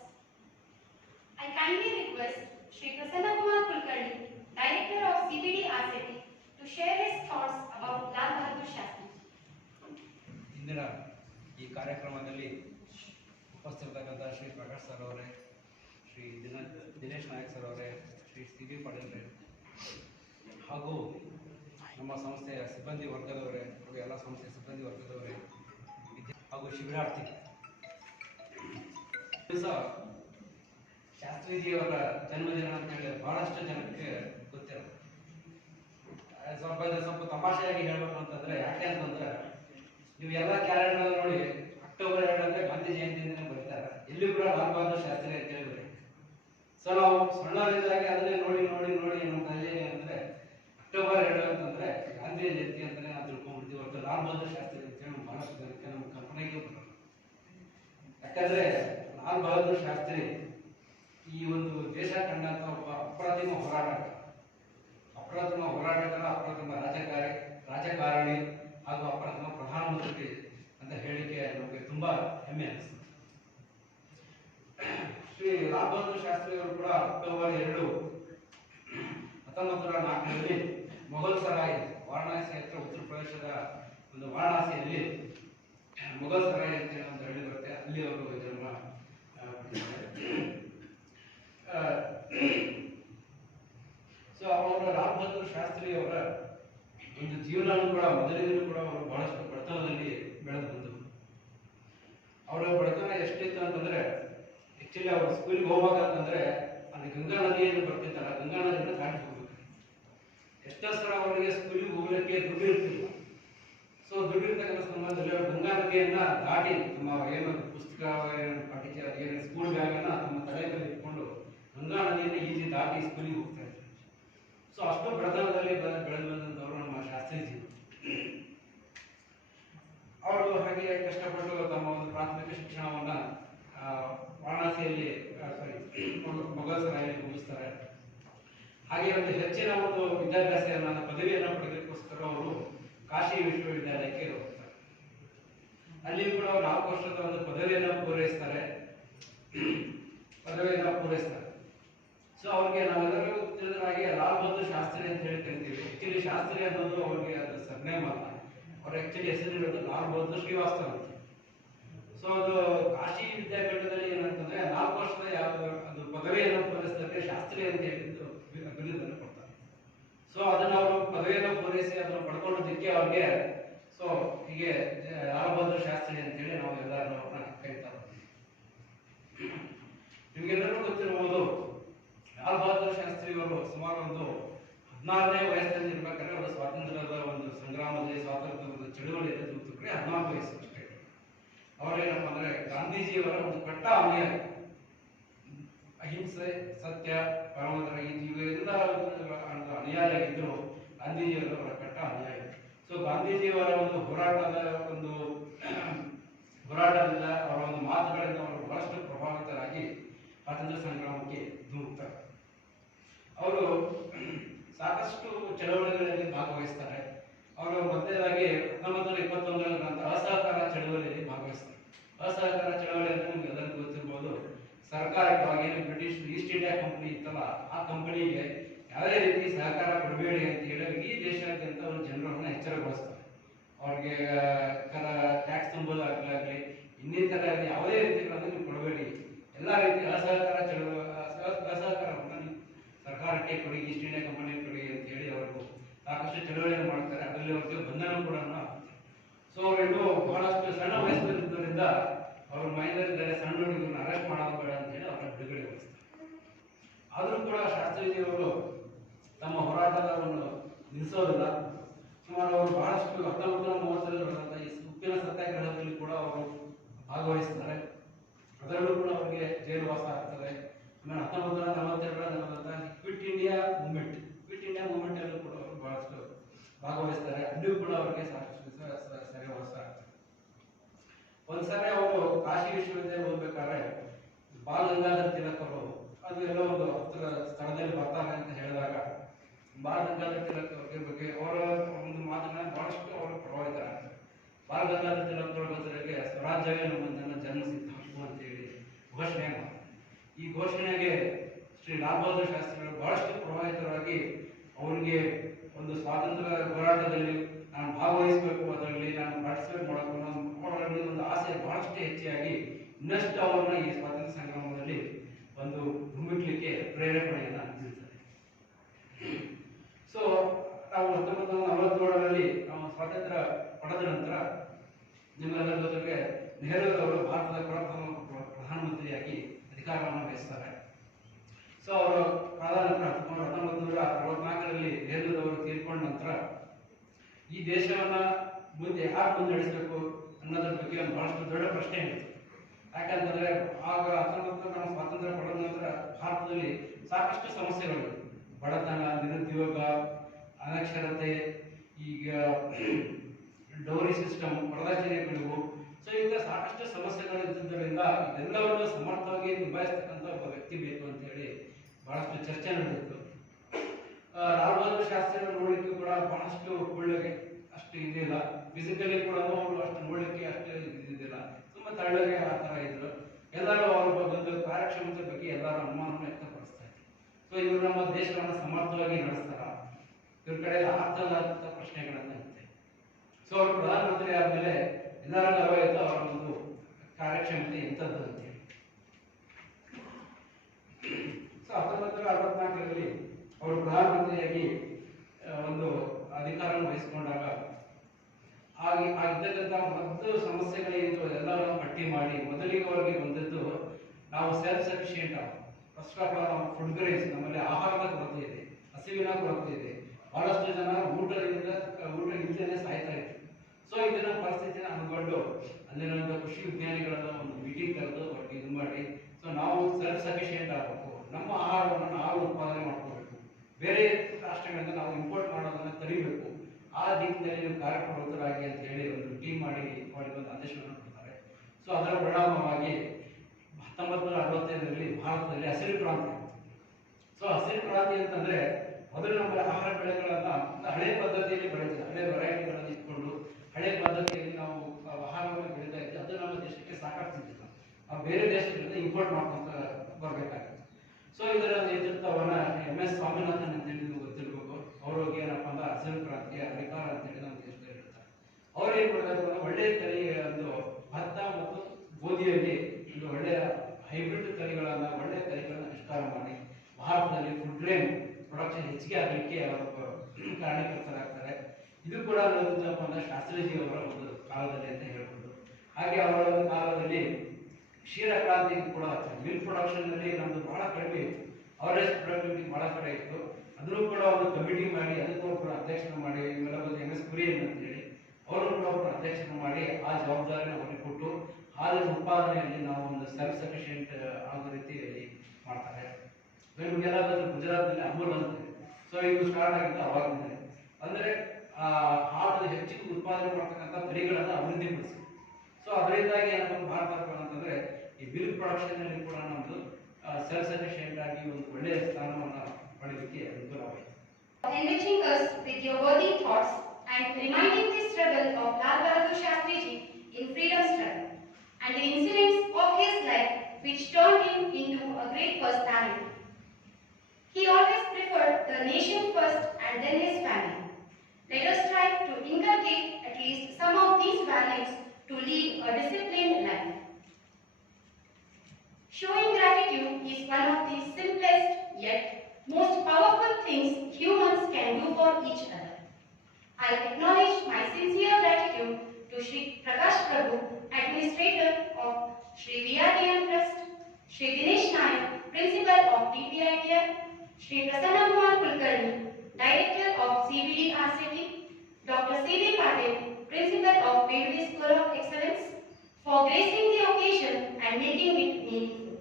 I kindly request Shri Prasanna Kumar Kulkarni, Director of CBD RCT, to share his thoughts about Lal Bahadur Shastri. ಇಂದಿನ ಈ ಕಾರ್ಯಕ್ರಮದಲ್ಲಿ ಉಪಸ್ಥಿತರಾದಂಥ Shri Prakash sir ಅವರೇ, Shri Dinesh Nayak sir ಅವರೇ, Shri C V ಪಾಟೀಲ್ರೆ ಹಾಗೂ ನಮ್ಮ ಸಂಸ್ಥೆಯ ಸಿಬ್ಬಂದಿ ವರ್ಗದವರೇ ಹಾಗೂ ಎಲ್ಲ ಸಂಸ್ಥೆಯ ಸಿಬ್ಬಂದಿ ವರ್ಗದವರೇ ಹಾಗೂ ಶಿಬಿರಾರ್ಥಿ, ದಿವಸ ಶಾಸ್ತ್ರೀಜಿಯವರ ಜನ್ಮದಿನ ಅಂತೇಳಿ ಬಹಳಷ್ಟು ಜನಕ್ಕೆ ಗೊತ್ತಿಲ್ಲ. ಸ್ವಲ್ಪ ತಮಾಷೆಯಾಗಿ ಹೇಳ್ಬೇಕು ಅಂತಂದ್ರೆ, ಯಾಕೆ ಅಂತಂದ್ರೆ ನೀವು ಎಲ್ಲ ಕ್ಯಾಲೆಂಡರ್ ನೋಡಿ ಅಕ್ಟೋಬರ್ 2 ಅಂದ್ರೆ ಗಾಂಧಿ ಜಯಂತಿ ಅಂತ ಬರೀತಾರೆ, ಇಲ್ಲಿ ಕೂಡ ಲಾಲ್ ಬಹದ್ದೂರ್ ಶಾಸ್ತ್ರಿ ಅಂತ ಹೇಳಿ ಬರೀ. ಸೊ ನಾವು ಸಣ್ಣವರಿದ್ದಾಗ ಅದನ್ನೇ ನೋಡಿ ನೋಡಿ ನೋಡಿ ನಮ್ಮ ತಲೆಯಲ್ಲಿ ಅಂದ್ರೆ ಅಕ್ಟೋಬರ್ 2 ಅಂತಂದ್ರೆ ಗಾಂಧಿ ಜಯಂತಿ ಅಂತಾನೆ ನಾವು ತಿಳ್ಕೊಂಡ್ಬಿಡ್ತೀವಿ ಹೊರತು ಲಾಲ್ ಬಹದ್ದೂರ್ ಶಾಸ್ತ್ರಿ ಅಂತ ಹೇಳಿ ಬಹಳಷ್ಟು ಜನಕ್ಕೆ ನಮ್ಮ ಕಲ್ಪನೆಗೆ ಬರೋದು. ಯಾಕಂದ್ರೆ ಲಾಲ್ ಬಹದ್ದೂರ್ ಶಾಸ್ತ್ರಿ ಈ ಒಂದು ದೇಶ ಕಂಡಂತ ಒಬ್ಬ ಅಪ್ರತಿಮ ಹೋರಾಟಗಾರ, ಅಪ್ರತಿಮ ರಾಜಕಾರಣಿ ಹಾಗೂ ಅಪ್ರತಿಮ ಪ್ರಧಾನಮಂತ್ರಿ ಅಂತ ಹೇಳಿಕೆ ನಮಗೆ ತುಂಬಾ ಹೆಮ್ಮೆ ಅನಿಸ್ತದೆ. ಶ್ರೀ ಲಾಲ್ ಬಹದ್ದೂರ್ ಶಾಸ್ತ್ರಿ ಅವರು ಕೂಡ ಅಕ್ಟೋಬರ್ 2, 1904ರಲ್ಲಿ ಮೊಘಲ್ ಸರಾಯ್, ವಾರಣಾಸಿ ಹತ್ರ ಉತ್ತರ ಪ್ರದೇಶದ ಒಂದು ವಾರಣಾಸಿಯಲ್ಲಿ ಮೊಘಲ್ ಸರಾಯ್ ಅಂತ ಹೇಳಿ ಒಂದು ಹಳ್ಳಿ ಬರುತ್ತೆ, ಅಲ್ಲಿ ಅವರು ಜನ್ಮ ಸೊ ಅವರು ಲಾಲ್ ಬಹದ್ದೂರ್ ಶಾಸ್ತ್ರಿ ಅವರ ಒಂದು ಜೀವನ ಕೂಡ ಮೊದಲಿನಿಂದಲೂ ಕೂಡ ಅವರು ಬಹಳಷ್ಟು ಬಡತನದಲ್ಲಿ ಬೆಳೆದು ಬಂದರು. ಅವರ ಬಡತನ ಎಷ್ಟಿತ್ತು ಅಂತಂದ್ರೆ, ಆಕ್ಚುಲಿ ಅವರು ಸ್ಕೂಲ್ಗೆ ಹೋಗ್ಬೇಕಂತಂದ್ರೆ ಅಲ್ಲಿ ಗಂಗಾ ನದಿಯನ್ನು ಬರ್ತಿತ್ತಲ್ಲ, ಗಂಗಾ ನದಿಯನ್ನು ದಾಟಿ ಹೋಗ್ಬೇಕು. ಎಷ್ಟೋ ಸಲ ಅವರಿಗೆ ಸ್ಕೂಲಿಗೆ ಹೋಗ್ಲಿಕ್ಕೆ ದುಡ್ಡು ಇರ್ತಿಲ್ಲ. ಸೊ ದುಡ್ಡು ಇರ್ತಕ್ಕಂಥ ಸಂದರ್ಭದಲ್ಲಿ ಅವರು ಗಂಗಾ ನದಿಯನ್ನ ದಾಟಿ ತಮ್ಮ ಏನು ಪುಸ್ತಕ ಏನು ಸ್ಕೂಲ್ ಬ್ಯಾಗನ್ನ ತಮ್ಮ ತಲೆ ಮೇಲೆ ಇಟ್ಕೊಂಡು ಗಂಗಾ ನದಿಯನ್ನು ಈಜಿ ದಾಟಿ ಸ್ಕೂಲಿಗೆ ಹೋಗ್ತಾ ಇದ್ರು. ಸೊ ಅಷ್ಟು ಬಡತನದಲ್ಲಿ ಬೆಳೆದು ಬಂದಂಥವ್ರು ನಮ್ಮ ಶಾಸ್ತ್ರೀಜಿ. ಅವರು ಹಾಗೆ ಕಷ್ಟಪಟ್ಟು ತಮ್ಮ ಒಂದು ಪ್ರಾಥಮಿಕ ಶಿಕ್ಷಣವನ್ನ ವಾರಣಾಸಿಯಲ್ಲಿ ಮೊಘಲ್ ಸರಾಯಲ್ಲಿ ಮುಗಿಸ್ತಾರೆ. ಹಾಗೆ ಒಂದು ಹೆಚ್ಚಿನ ಒಂದು ವಿದ್ಯಾಭ್ಯಾಸವನ್ನು ಪದವಿಯನ್ನು ಪಡೆಯೋದಕ್ಕೋಸ್ಕರ ಅವರು ಕಾಶಿ ವಿಶ್ವವಿದ್ಯಾಲಯಕ್ಕೆ ಹೋಗ್ತಾರೆ. ಅಲ್ಲಿ ಕೂಡ 4 ವರ್ಷದ ಒಂದು ಪದವಿಯನ್ನು ಪೂರೈಸ್ತಾರೆ. ಸೊ ಅವ್ರಿಗೆ ನಾವೆಲ್ಲರೂ ತಿಳಿದ ಹಾಗೆ ಲಾಲ್ ಬಹದ್ದೂರ್ ಶಾಸ್ತ್ರಿ ಅಂತ ಹೇಳಿ ಕರಿತೀವಿ. ಆಕ್ಚುಲಿ ಶಾಸ್ತ್ರಿ ಅನ್ನೋದು ಅವ್ರಿಗೆ ಅದು ಸರ್ನೇಮ್ ಅಲ್ಲ, ಅವ್ರ ಆಕ್ಚುಲಿ ಹೆಸರಿರೋದು ಲಾಲ್ ಬಹದ್ದೂರ್ ಶ್ರೀವಾಸ್ತವ ಅಂತ. ಸೊ ಅದು ಕಾಶಿ ವಿದ್ಯಾಪೀಠದಲ್ಲಿ ಏನಂತಂದ್ರೆ 4 ವರ್ಷದ ಅದು ಪದವಿಯನ್ನು ಪೂರೈಸಿದ್ರೆ ಶಾಸ್ತ್ರಿ ಅಂತ ಹೇಳಿದ್ದು ಬಿರುದನ್ನು ಕೊಡ್ತಾರೆ. ಸೊ ಅದನ್ನ ಅವರು ಪದವಿಯನ್ನು ಪೂರೈಸಿ ಅದನ್ನು ಪಡ್ಕೊಳ್ಳೋದಕ್ಕೆ ಅವ್ರಿಗೆ ಸೊ ಹೀಗೆ ಲಾಲ್ ಬಹದ್ದೂರ್ ಶಾಸ್ತ್ರಿ ಅಂತ ಹೇಳಿ ನಾವು ಎಲ್ಲರೂ ಅವ್ರನ್ನ ಕರೀತಾರೆ. ನಿಮ್ಗೆಲ್ಲರಿಗೂ ಗೊತ್ತಿರಬಹುದು, ಲಾಲ್ ಬಹದ್ದೂರ್ ಶಾಸ್ತ್ರಿ ಅವರು ಸುಮಾರು ಒಂದು 14ನೇ ವಯಸ್ಸಲ್ಲಿ ಇರ್ಬೇಕಾದ್ರೆ ಅವರು ಸ್ವಾತಂತ್ರ್ಯದ ಒಂದು ಸಂಗ್ರಾಮದಲ್ಲಿ, ಸ್ವಾತಂತ್ರ್ಯದ ಒಂದು ಚಳುವಳಿಯಲ್ಲಿ ಧುಮುಕ್ರೆ 14 ವಯಸ್ಸು ಅಷ್ಟೇ. ಅವರೇನಪ್ಪ ಅಂದ್ರೆ ಗಾಂಧೀಜಿಯವರ ಒಂದು ಕಟ್ಟ ಅನುಯಾಯಿ. ಅಹಿಂಸೆ, ಸತ್ಯ, ಪರಮಾತ್ಮ ಇವೆಲ್ಲ ಅನುಯಾಯಿಯಾಗಿದ್ದರು. ಗಾಂಧೀಜಿಯವರ ಕಟ್ಟ ಅನುಯಾಯಿ. ಸೊ ಗಾಂಧೀಜಿಯವರ ಒಂದು ಹೋರಾಟದಿಂದ ಅವರ ಒಂದು ಮಾತುಗಳಿಂದ ಅವರು ಬಹಳಷ್ಟು ಪ್ರಭಾವಿತರಾಗಿ ಸ್ವಾತಂತ್ರ್ಯ ಸಂಗ್ರಾಮಕ್ಕೆ ಧುಮುಕ್ತಾರೆ. ಅವರು ಸಾಕಷ್ಟು ಚಳವಳಿಗಳಲ್ಲಿ ಭಾಗವಹಿಸ್ತಾರೆ. ಅವರು ಮೊದಲನೇದಾಗಿ 1921 ನಂತರ ಅಸಹಕಾರ ಚಳವಳಿಯಲ್ಲಿ ಭಾಗವಹಿಸ್ತಾರೆ. ಅಸಹಕಾರ ಚಳವಳಿ ಅಂದ್ರೆ ನಿಮ್ಗೆ ಎಲ್ಲರಿಗೂ ಗೊತ್ತಿರ್ಬೋದು, ಸರ್ಕಾರವಾಗಿ ಬ್ರಿಟಿಷ್ ಈಸ್ಟ್ ಇಂಡಿಯಾ ಕಂಪನಿ ಇತ್ತಲ್ಲ, ಆ ಕಂಪನಿಗೆ ಯಾವುದೇ ರೀತಿ ಸಹಕಾರ ಕೊಡಬೇಡಿ ಅಂತ ಹೇಳಿ ಇಡೀ ದೇಶಾದ್ಯಂತ ಅವರು ಜನರನ್ನ ಎಚ್ಚರಗೊಳಿಸ್ತಾರೆ. ಅವ್ರಿಗೆ ಟ್ಯಾಕ್ಸ್ ತುಂಬೋದಾಗಲಿ ಇನ್ನಿತರ ಯಾವುದೇ ರೀತಿಗಳನ್ನು ನೀವು ಕೊಡಬೇಡಿ, ಎಲ್ಲ ರೀತಿ ಅಸಹಕಾರವನ್ನು ಸರ್ಕಾರಕ್ಕೆ ಕೊಡಿ, ಈಸ್ಟ್ ಇಂಡಿಯಾ ಕಂಪನಿ ಕೊಡಿ ಅಂತ ಹೇಳಿ ಅವರು ಸಾಕಷ್ಟು ಚಳವಳಿಯನ್ನು ಮಾಡ್ತಾರೆ. ಅದರಲ್ಲಿ ಅವ್ರಿಗೆ ಬಂಧನ ಕೂಡ ಆಗುತ್ತೆ. ಸೊ ಅವರಿಗೂ ಬಹಳಷ್ಟು ಸಣ್ಣ ವಯಸ್ಸಿನಿಂದ ಅವ್ರ ಮೈನರಿದ್ದಾರೆ, ಸಣ್ಣ ಹುಡುಗರನ್ನ ಅರೆಸ್ಟ್ ಮಾಡೋದು ಬೇಡ ಅಂತ ಹೇಳಿ ಅವರ ಬಿಡುಗಡೆಗೊಳಿಸ್ತಾರೆ. ಆದರೂ ಕೂಡ ಶಾಸ್ತ್ರೀಜಿ ಅವರು ತಮ್ಮ ಹೋರಾಟ ಬಿಡೋದಿಲ್ಲ. ಸುಮಾರು ಅವರು ಬಹಳಷ್ಟು 1930ರಲ್ಲಿ ನಡೆದಂಥ ಈ ಉಪ್ಪಿನ ಸತ್ಯಾಗ್ರಹದಲ್ಲಿ ಕೂಡ ಅವರು ಭಾಗವಹಿಸ್ತಾರೆ. ಅದರಲ್ಲೂ ಕೂಡ ಅವರಿಗೆ ಜೈಲುವಾಸ ಆಗ್ತದೆ. ಆಮೇಲೆ 1942ರಲ್ಲಿ ನಡೆದಂಥ ಕ್ವಿಟ್ ಇಂಡಿಯಾ ಮೂವ್ಮೆಂಟ್ ಅಲ್ಲೂ ಕೂಡ ಅವರು ಬಹಳಷ್ಟು ಭಾಗವಹಿಸ್ತಾರೆ. ಅಲ್ಲಿಯೂ ಕೂಡ ಅವರಿಗೆ ಸಾಕಷ್ಟು ಸೆರೆವಾಸ ಆಗ್ತದೆ. ಒಂದ್ಸರಿ ಅವರು ಕಾಶಿ ವಿಶ್ವವಿದ್ಯಾಲಯ ಓದ್ಬೇಕಾದ್ರೆ ಬಾಲ್ ಗಂಗಾಧರ್ ತಿಲಕ್ ಅವರು ಅದು ಎಲ್ಲ ಒಂದು ಹತ್ತಿರ ಸ್ಥಳದಲ್ಲಿ ಬರ್ತಾರೆ ಅಂತ ಹೇಳಿದಾಗ ಬಾಲ್ ಗಂಗಾಧರ್ ತಿಲಕ್ ಅವ್ರ ಬಗ್ಗೆ ಅವರ ಒಂದು ಮಾತನ್ನ ಬಹಳಷ್ಟು ಅವರು ಪ್ರಭಾವಿತರ. ಬಾಲ್ ಗಂಗಾಧರ್ ತಿಲಕ್ ಅವರ ಬದಲಿಗೆ ಸ್ವರಾಜ್ಯವೇ ನನ್ನ ಜನ್ಮಸಿದ್ಧ ಹಕ್ಕು ಅಂತ ಹೇಳಿ ಘೋಷಣೆ ಮಾಡ್ತಾರೆ. ಈ ಘೋಷಣೆಗೆ ಶ್ರೀ ಲಾಲ್ ಬಹದ್ದೂರ್ ಶಾಸ್ತ್ರಿಗಳು ಬಹಳಷ್ಟು ಪ್ರಭಾವಿತರಾಗಿ ಅವರಿಗೆ ಒಂದು ಸ್ವಾತಂತ್ರ್ಯ ಹೋರಾಟದಲ್ಲಿ ನಾನು ಭಾಗವಹಿಸಬೇಕು, ಅದರಲ್ಲಿ ನಾನು ಪಾರ್ಟಿಸಿಪೇಟ್ ಮಾಡಬೇಕು ಅವರಲ್ಲಿ ಒಂದು ಆಸೆ ಬಹಳಷ್ಟು ಹೆಚ್ಚಾಗಿ ಇನ್ನಷ್ಟು ಅವರನ್ನ ಈ ಸ್ವಾತಂತ್ರ್ಯ ಸಂಗ್ರಾಮದಲ್ಲಿ ಒಂದು ಧುಮ್ಮಿಕ್ಲಿಕ್ಕೆ ಪ್ರೇರೇಪಣೆಯನ್ನ ನೀಡ್ತಾರೆ. ಸೊ ನಾವು 1947ರಲ್ಲಿ ನಾವು ಸ್ವಾತಂತ್ರ್ಯ ಪಡೆದ ನಂತರ ನಿಮ್ಮೆಲ್ಲರ ಜೊತೆಗೆ ನೆಹರು ಅವರು ಭಾರತದ ಪ್ರಧಾನಮಂತ್ರಿಯಾಗಿ ಅಧಿಕಾರವನ್ನು ವಹಿಸ್ತಾರೆ. ಸೊ ಅವರು ನಂತರ 1964ರಲ್ಲಿ ನೆಹರೂರವರು ತೀರ್ಕೊಂಡ ನಂತರ ಈ ದೇಶವನ್ನ ಮುಂದೆ ಯಾರು ಮುನ್ನಡೆಸಬೇಕು ಅನ್ನೋದ್ರ ಬಗ್ಗೆ ಒಂದು ಬಹಳಷ್ಟು ದೊಡ್ಡ ಪ್ರಶ್ನೆ ಇತ್ತು. ಯಾಕಂತಂದ್ರೆ ಆಗ 19 ನಾವು ಸ್ವಾತಂತ್ರ್ಯ ಪಡೆದ ನಂತರ ಭಾರತದಲ್ಲಿ ಸಾಕಷ್ಟು ಸಮಸ್ಯೆಗಳು, ಬಡತನ, ನಿರುದ್ಯೋಗ, ಅನಕ್ಷರತೆ, ಈಗ ಡೌರಿ ಸಿಸ್ಟಮ್, ವರದಕ್ಷಿಣೆಗಳು, ಸೊ ಈಗ ಸಾಕಷ್ಟು ಸಮಸ್ಯೆಗಳು ಇದ್ದುದರಿಂದ ಇದೆಲ್ಲವನ್ನು ಸಮರ್ಥವಾಗಿ ನಿಭಾಯಿಸ್ತಕ್ಕಂಥ ಒಬ್ಬ ವ್ಯಕ್ತಿ ಬೇಕು ಅಂತ ಹೇಳಿ ಬಹಳಷ್ಟು ಚರ್ಚೆ ನಡೆದಿತ್ತು. ಲಾಲ್ ಬಹದ್ದೂರ್ ಶಾಸ್ತ್ರಿಗಳು ನೋಡ್ಲಿಕ್ಕೆ ಕೂಡ ಬಹಳಷ್ಟು ಒಳ್ಳೆಗೆ ಅಷ್ಟು ಇದಿಲ್ಲ, ಫಿಸಿಕಲಿ ಕೂಡ ಅವರು ಅಷ್ಟು ನೋಡ್ಲಿಕ್ಕೆ ಅಷ್ಟು ಇದ್ದಿದ್ದಿಲ್ಲ, ತುಂಬಾ ತಳ್ಳಗೆ ಆ ತರ ಇದ್ರು. ಎಲ್ಲರೂ ಅವರ ಒಂದು ಕಾರ್ಯಕ್ಷಮತೆ ಬಗ್ಗೆ ಎಲ್ಲರೂ ಅನುಮಾನವನ್ನು ವ್ಯಕ್ತಪಡಿಸ್ತಾ ಇದ್ರು. ಸೊ ಇವರು ನಮ್ಮ ದೇಶವನ್ನು ಸಮರ್ಥವಾಗಿ ನಡೆಸ್ತಾರ, ಇವ್ರ ಕಡೆ ಆರ್ಥಿಕ ಪ್ರಶ್ನೆಗಳನ್ನ ಇರುತ್ತೆ. ಸೊ ಅವರು ಪ್ರಧಾನಮಂತ್ರಿ ಆದ್ಮೇಲೆ ಎಲ್ಲರ ಗೌರವ ಇತ್ತು ಅವರ ಒಂದು ಕಾರ್ಯಕ್ಷಮತೆ ಎಂಥದ್ದು ಅಂತೇಳಿ. ಸೊ 1964ರಲ್ಲಿ ಅವರು ಪ್ರಧಾನಮಂತ್ರಿಯಾಗಿ ಒಂದು ಅಧಿಕಾರವನ್ನು ವಹಿಸಿಕೊಂಡಾಗ ಆಗಿದ್ದಂಥ ಮೊದಲು ಸಮಸ್ಯೆಗಳೇನಿತ್ತು ಎಲ್ಲರೂ ಪಟ್ಟಿ ಮಾಡಿ ಮೊದಲಿಗೆ ಅವರಿಗೆ ಬಂದದ್ದು ನಾವು self sufficient first of all food grains, ನಮ್ಮಲ್ಲಿ ಆಹಾರದ ಕೊರತೆ ಇದೆ, ಹಸಿವಿನ ಕೊರತೆ ಇದೆ, ಬಹಳಷ್ಟು ಜನ ಊಟ ಇಲ್ಲದೆ ಸಾಯ್ತಾ ಇತ್ತು. ಸೊ ಇದನ್ನ ಪರಿಸ್ಥಿತಿನ ಅನ್ಕೊಂಡು ಅಲ್ಲಿನ ಕೃಷಿ ವಿಜ್ಞಾನಿಗಳನ್ನ ಒಂದು ಮೀಟಿಂಗ್ ಕರೆದು ಅವ್ರಿಗೆ ಇದು ಮಾಡಿ, ಸೊ ನಾವು ಸೆಲ್ಫ್ ಸಫಿಶಿಯೆಂಟ್ ಆಗಬೇಕು, ನಮ್ಮ ಆಹಾರವನ್ನು ನಾವು ಉತ್ಪಾದನೆ ಮಾಡ್ಕೋಬೇಕು, ಬೇರೆ ರಾಷ್ಟ್ರಗಳಿಂದ ನಾವು ಇಂಪೋರ್ಟ್ ಮಾಡೋದನ್ನ ತರಿಬೇಕು, ಆ ದಿಕ್ಕಿನಲ್ಲಿ ನೀವು ಕಾರ್ಯಪ್ರವೃತ್ತರಾಗಿ ಅಂತ ಹೇಳಿ ಒಂದು ಟೀಮ್ ಮಾಡಿ ಅವರಿಗೆ ಒಂದು ಆದೇಶವನ್ನು ಕೊಡ್ತಾರೆ. ಸೊ ಅದರ ಪರಿಣಾಮವಾಗಿ 1965ರಲ್ಲಿ ಭಾರತದಲ್ಲಿ ಹಸಿರು ಕ್ರಾಂತಿ. ಸೊ ಹಸಿರು ಕ್ರಾಂತಿ ಅಂತಂದ್ರೆ ಮೊದಲು ನಮ್ಮ ಆಹಾರ ಬೆಳೆಗಳನ್ನ ಹಳೆ ಪದ್ಧತಿಯಲ್ಲಿ ಬೆಳೆದಿದೆ, ಹಳೆ ವೆರೈಟಿಗಳನ್ನು ಇಟ್ಕೊಂಡು ಹಳೆ ಪದ್ಧತಿಯಲ್ಲಿ ನಾವು ಆಹಾರವನ್ನು ಬೆಳೀತಾ ಇದ್ವಿ. ಅದು ನಮ್ಮ ದೇಶಕ್ಕೆ ಸಾಕಾಗ್ತಿದ್ದಿಲ್ಲ, ನಾವು ಬೇರೆ ದೇಶಗಳಿಂದ ಇಂಪೋರ್ಟ್ ಮಾಡ್ಕೊಂತ ಬರ್ಬೇಕಾಗುತ್ತೆ. ಸೊ ಇದರ ನೇತೃತ್ವವನ್ನ MS ಸ್ವಾಮಿನಾಥನ್ ಅಂತ ಹೇಳಿ ನೀವು ಗೊತ್ತಿರ್ಬೇಕು. ಅವರು ಏನಪ್ಪಾ ಅಂದ್ರೆ ಹಸಿರು ಕ್ರಾಂತಿಯ ಅಧಿಕಾರ ಅಂತ ಹೇಳಿ ನಮ್ಮ ದೇಶದಲ್ಲಿ ಹೇಳ್ತಾರೆ. ಅವ್ರು ಏನ್ ಮಾಡಬೇಕು, ಒಳ್ಳೆಯ ತಳಿ ಒಂದು ಭತ್ತ ಮತ್ತು ಗೋಧಿಯಲ್ಲಿ ಒಂದು ಒಳ್ಳೆಯ ಹೈಬ್ರಿಡ್ ತಳಿಗಳನ್ನ, ಒಳ್ಳೆಯ ತಳಿಗಳನ್ನ ಆವಿಷ್ಕಾರ ಮಾಡಿ ಭಾರತದಲ್ಲಿ ಫುಡ್ ಗ್ರೇನ್ ಪ್ರೊಡಕ್ಷನ್ ಹೆಚ್ಚಿಗೆ ಆಗಲಿಕ್ಕೆ ಅವರು ಕಾರಣಕರ್ತರಾಗ್ತಾರೆ. ಇದು ಕೂಡ ಶಾಸ್ತ್ರೀಜಿ ಅವರ ಒಂದು ಕಾಲದಲ್ಲಿ ಅಂತ ಹೇಳ್ಬೋದು. ಹಾಗೆ ಅವರ ಒಂದು ಕಾಲದಲ್ಲಿ ಕ್ಷೀರ ಕ್ರಾಂತಿ ಕೂಡ ಮಿಲ್ಕ್ ಪ್ರೊಡಕ್ಷನ್ ನಲ್ಲಿ ನಮ್ದು ಬಹಳ ಕಡಿಮೆ ಇತ್ತು, ಅವರೇಜ್ ಪ್ರೊಡಕ್ಟಿವಿಟಿ ಬಹಳ ಕಡಿಮೆ ಇತ್ತು. ಅದನ್ನು ಕೂಡ ಒಂದು ಕಮಿಟಿ ಮಾಡಿ ಅದಕ್ಕೂ ಒಬ್ಬರು ಅಧ್ಯಕ್ಷನ ಮಾಡಿ, ಇವೆಲ್ಲ MS ಕುರಿಯನ್ ಅಂತ ಹೇಳಿ ಅವರು ಕೂಡ ಒಬ್ಬರು ಅಧ್ಯಕ್ಷನ ಮಾಡಿ ಆ ಜವಾಬ್ದಾರಿನ ಅವರಿಗೆ ಕೊಟ್ಟು ಹಾಲಿನ ಉತ್ಪಾದನೆಯಲ್ಲಿ ನಾವು ಒಂದು ಸೆಲ್ಫ್ ಸಫಿಶಿಯೆಂಟ್ ಆಗೋ ರೀತಿಯಲ್ಲಿ ಮಾಡ್ತಾರೆ. ನಿಮಗೆಲ್ಲ ಗುಜರಾತ್ನಲ್ಲಿ ಅಮೂಲ್ ಅಂತ, ಸೊ ಇದು ಸ್ಟಾರ್ಟ್ ಆಗಿದ್ದು ಅವಾಗಿಂದಲೇ. ಅಂದ್ರೆ ಹಾಲು ಹೆಚ್ಚಿಗೆ ಉತ್ಪಾದನೆ ಮಾಡ್ತಕ್ಕಂಥ ತಳಿಗಳನ್ನ ಅಭಿವೃದ್ಧಿಪಡಿಸಿ. ಸೊ ಅದರಿಂದಾಗಿ ಏನಪ್ಪ ಭಾರತ ಅಂತಂದ್ರೆ ಈ ಮಿಲ್ಕ್ ಪ್ರೊಡಕ್ಷನ್ ನಲ್ಲಿ ಕೂಡ ನಮ್ದು ಸೆಲ್ಫ್ ಸಫಿಶಿಯೆಂಟ್ ಆಗಿ ಒಂದು ಒಳ್ಳೆಯ ಸ್ಥಾನವನ್ನ ಪಡೆಯಲಿಕ್ಕೆ ಅನುಕೂಲವಾಯಿತು. Enriching us with your worthy thoughts and reminding the struggle of Lal Bahadur Shastriji in freedom struggle and the incidents of his life which turned him into a great personality. He always preferred the nation first and then his family. Let us try to inculcate at least some of these values to lead a disciplined life. Showing gratitude is one of the simplest yet most powerful things humans can do for each other. I acknowledge my sincere gratitude to Shri Prakash Prabhu, Administrator of Shri VRDM Trust, Shri Dinesh Nayak, Principal of DPITR, Shri Prasanna Kumar Kulkarni, Director of CBD RCT, Dr. C.D. Patil, Principal of PVD School of Excellence, for gracing the occasion and making it meaningful.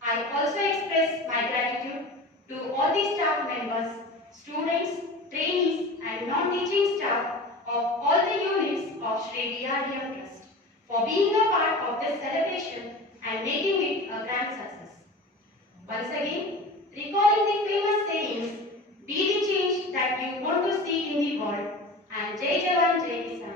I also express my gratitude to all the staff members, students, trainees and non-teaching staff of all the units of Sri VRDM Trust for being a part of this celebration and making it a grand success. Once again, recalling the famous sayings, be the change that you want to see in the world, and Jai Jawan, Jai Kisan.